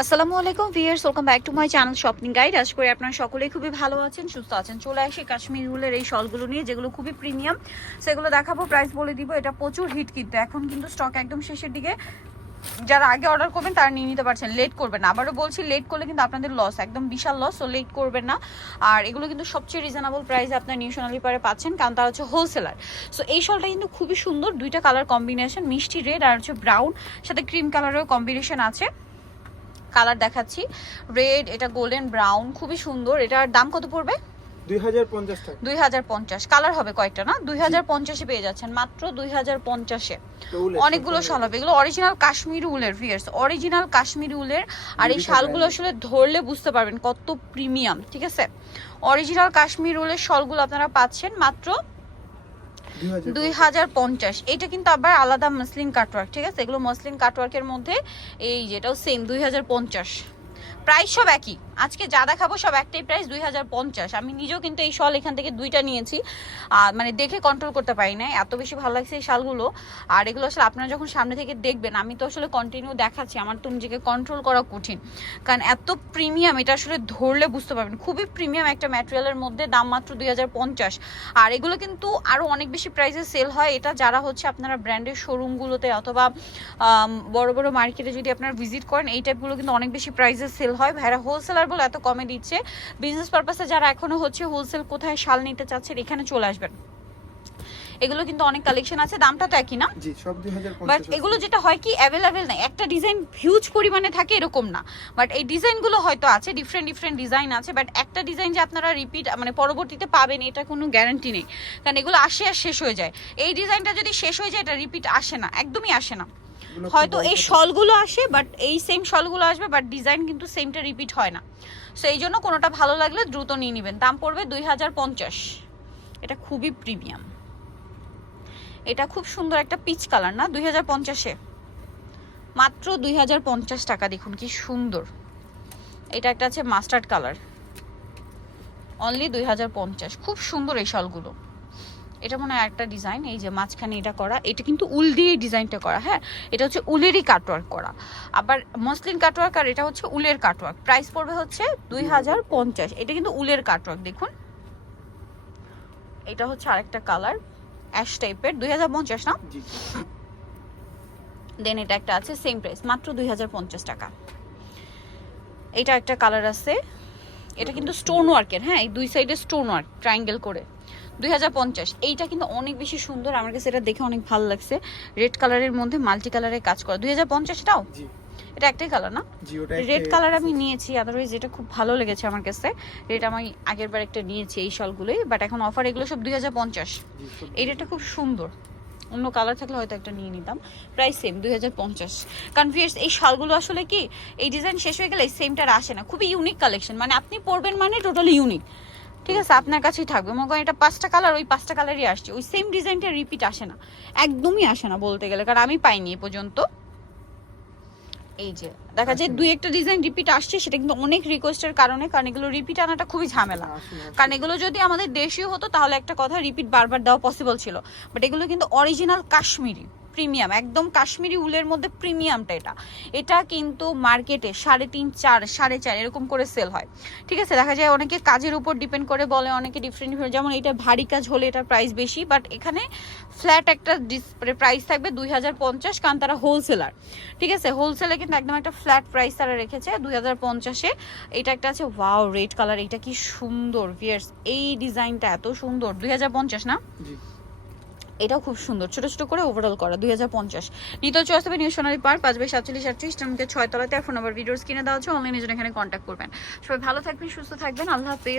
আসসালামু আলাইকুম viewers, welcome back to my channel shopping guide. আশা করি আপনারা সকলেই খুবই ভালো আছেন, সুস্থ আছেন। চলে আসি কাশ্মীর উলের এই শলগুলো নিয়ে, যেগুলো খুবই প্রিমিয়াম, সেগুলো দেখাবো, প্রাইস বলে দিব। এটা প্রচুর হিট, কিন্তু এখন কিন্তু স্টক একদম শেষের দিকে। যারা আগে অর্ডার করবেন তারা নিয়ে নিতে পারছেন, লেট করবেন না। আবারও বলছি, লেট করলে কিন্তু আপনাদের লস, একদম বিশাল লস, সো লেট করবেন না। আর এগুলো কিন্তু সবচেয়ে রিজনেবল প্রাইসে আপনার নিউ সোনালী পারে পাচ্ছেন, কারণ তারা হচ্ছে হোলসেলার। সো এই শলটা কিন্তু খুবই সুন্দর, দুইটা কালার কম্বিনেশন, মিষ্টি রেড আর হচ্ছে ব্রাউন, সাথে ক্রিম কালারেরও কম্বিনেশন আছে। কালার দেখাচ্ছি, রেড, এটা গোল্ডেন ব্রাউন, খুবই সুন্দর। এটার দাম কত পড়বে? 2050 টাকা। 2050। কালার হবে কয়েকটা না? 2050-এ পেয়ে যাচ্ছেন, মাত্র 2050-এ। অনেকগুলো শাল হবে, এগুলো অরিজিনাল কাশ্মীরি উলের ভিউয়ার্স, অরিজিনাল কাশ্মীরি উলের। আর এই শালগুলো আসলে ধরলে বুঝতে পারবেন কত প্রিমিয়াম, ঠিক আছে? অরিজিনাল কাশ্মীর উলের শালগুলো আপনারা পাচ্ছেন মাত্র 2050। এটা কিন্তু আবার আলাদা মসলিন কাটওয়ার্ক, ঠিক আছে? এগুলো মসলিন কাটওয়ার্কের মধ্যে, এই যেটাও সেম 2050। প্রাইস সব একই, আজকে যা দেখাবো সব একটাই প্রাইস, 2050। আমি নিজেও কিন্তু এই শাল এখান থেকে দুইটা নিয়েছি, মানে দেখে কন্ট্রোল করতে পারি না, এত বেশি ভালো লাগছে এই শালগুলো। আর এগুলো আসলে আপনারা যখন সামনে থেকে দেখবেন, আমি তো আসলে কন্টিনিউ দেখাচ্ছি, আমার তো নিজেকে কন্ট্রোল করা কঠিন, কারণ এত প্রিমিয়াম। এটা আসলে ধরলে বুঝতে পারবেন, খুবই প্রিমিয়াম একটা ম্যাটেরিয়ালের মধ্যে, দাম মাত্র 2050। আর এগুলো কিন্তু আরও অনেক বেশি প্রাইসে সেল হয়। এটা যারা হচ্ছে আপনারা ব্র্যান্ডের শোরুমগুলোতে অথবা বড় বড় মার্কেটে যদি আপনারা ভিজিট করেন, এই টাইপগুলো কিন্তু অনেক বেশি প্রাইসে সেল হয়। ভাইরা হোলসেলার বলে এত কমে দিচ্ছে। বিজনেস পারপাসে যারা এখনো হচ্ছে হোলসেল কোথায় শাল নিতে চাচ্ছেন, এখানে চলে আসবেন। এগুলো কিন্তু অনেক কালেকশন আছে, দামটা তো একই না? জি, সব 2050। বাট এগুলো যেটা হয় কি, অ্যাভেলেবেল নাই, একটা ডিজাইন হিউজ পরিমাণে থাকে এরকম না। বাট এই ডিজাইনগুলো হয়তো আছে, ডিফারেন্ট ডিফারেন্ট ডিজাইন আছে, বাট একটা ডিজাইন যে আপনারা রিপিট মানে পরবর্তীতে পাবেন, এটা কোনো গ্যারান্টি নেই, কারণ এগুলো আসে আর শেষ হয়ে যায়। এই ডিজাইনটা যদি শেষ হয়ে যায়, এটা রিপিট আসে না, একদমই আসে না। হয়তো এই শলগুলো আসে, বাট এই সেম শলগুলো আসবে, বাট ডিজাইন কিন্তু সেমটা রিপিট হয় না। সো এই জন্য কোনোটা ভালো লাগলে দ্রুত নিয়ে নেবেন। দাম পড়বে 2050। এটা খুবই প্রিমিয়াম, এটা খুব সুন্দর একটা পিচ কালার না? 2050-এ মাত্র 2050 টাকা। দেখুন কি সুন্দর। এটা একটা আছে মাস্টার্ড কালার, অনলি 2050। খুব সুন্দর এই শালগুলো। এটা মনে হয় একটা ডিজাইন, এই যে মাঝখানে এটা করা, এটা কিন্তু উল দিয়ে ডিজাইনটা করা। হ্যাঁ, এটা হচ্ছে উলেরই কাটওয়ার্ক করা, আবার মসলিন কাটওয়ার্ক, আর এটা হচ্ছে উলের কাটওয়ার্ক। প্রাইস পড়বে হচ্ছে 2050। এটা কিন্তু উলের কাটওয়ার্ক, দেখুন। এটা হচ্ছে আরেকটা কালার, অ্যাশ টাইপের, 2050 না? দেন এটা একটা আছে সেম প্রাইস, মাত্র 2050 টাকা। এটা একটা কালার আছে, এটা কিন্তু স্টোন ওয়ার্কের। হ্যাঁ, এই দুই সাইডে স্টোন ওয়ার্ক ট্রায়াঙ্গেল করে, 2050। এইটা কিন্তু অনেক বেশি সুন্দর, আমার কাছে এটা দেখে অনেক ভালো লাগছে। রেড কালারের মধ্যে মাল্টি কালারের কাজ করা, 2050 টাও। এটা একটাই কালার না? রেড কালার আমি নিয়েছি, আদারওয়াইজ এটা খুব ভালো লেগেছে আমার কাছে। রেড আমি আগের বার একটা নিয়েছি এই শালগুলোই, বাট এখন অফার এগুলো সব 2050। এই রেটটা খুব সুন্দর, অন্য কালার থাকলে হয়তো একটা নিয়ে নিতাম। Price same 2050। কনফিউজ, এই শালগুলো আসলে কি, এই ডিজাইন শেষ হয়ে গেলে সেমটা আসে না। খুবই ইউনিক কালেকশন, মানে আপনি পরবেন মানে টোটালি ইউনিক, ঠিক আছে? আপনার কাছেই থাকবে। মনে করেন এটা 5টা কালার, ওই 5টা কালারই আসছে, ওই সেম ডিজাইনটা রিপিট আসে না, একদমই আসে না বলতে গেলে, কারণ আমি পাইনি এ পর্যন্ত। এই যে দেখা যায় দুই একটা ডিজাইন রিপিট আসছে, সেটা কিন্তু অনেক রিকোয়েস্টের কারণে, কারণ এগুলো রিপিট আনাটা খুবই ঝামেলা। কারণ এগুলো যদি আমাদের দেশীয় হতো তাহলে একটা কথা, রিপিট বারবার দেওয়া পসিবল ছিল, বাট এগুলো কিন্তু অরিজিনাল কাশ্মীরি প্রিমিয়াম, একদম কাশ্মীরি উলের মধ্যে প্রিমিয়ামটা। এটা কিন্তু মার্কেটে 3.5, 4, 4.5 এরকম করে সেল হয়, ঠিক আছে? দেখা যায় অনেকে কাজের উপর ডিপেন্ড করে বলে, অনেকে ডিফারেন্ট, যেমন এটা ভারী কাজ হলে এটার প্রাইস বেশি, বাট এখানে ফ্ল্যাট একটা প্রাইস থাকবে 2050, কারণ তারা হোলসেলার, ঠিক আছে? হোলসেলে কিন্তু একদম একটা ফ্ল্যাট প্রাইস তারা রেখেছে 2050-এ। এটা একটা আছে ওয়াও রেড কালার, এটা কি সুন্দর ভিউয়ার্স, এই ডিজাইনটা এত সুন্দর। 2050 না? এটাও খুব সুন্দর, ছোট ছোট করে ওভারঅল করা, 2050। নিতে চলে আসবে নিউ সোনালী পার্ক, 5/47-38 টাউনকে 6 তলাতে। ফোন নাম্বার ভিডিওস কিনে দেওয়া হচ্ছে, অনলাইনে জন্য এখানে কন্ট্যাক্ট করবেন। সবাই ভালো থাকবেন, সুস্থ থাকবেন, আল্লাহ হাফেজ।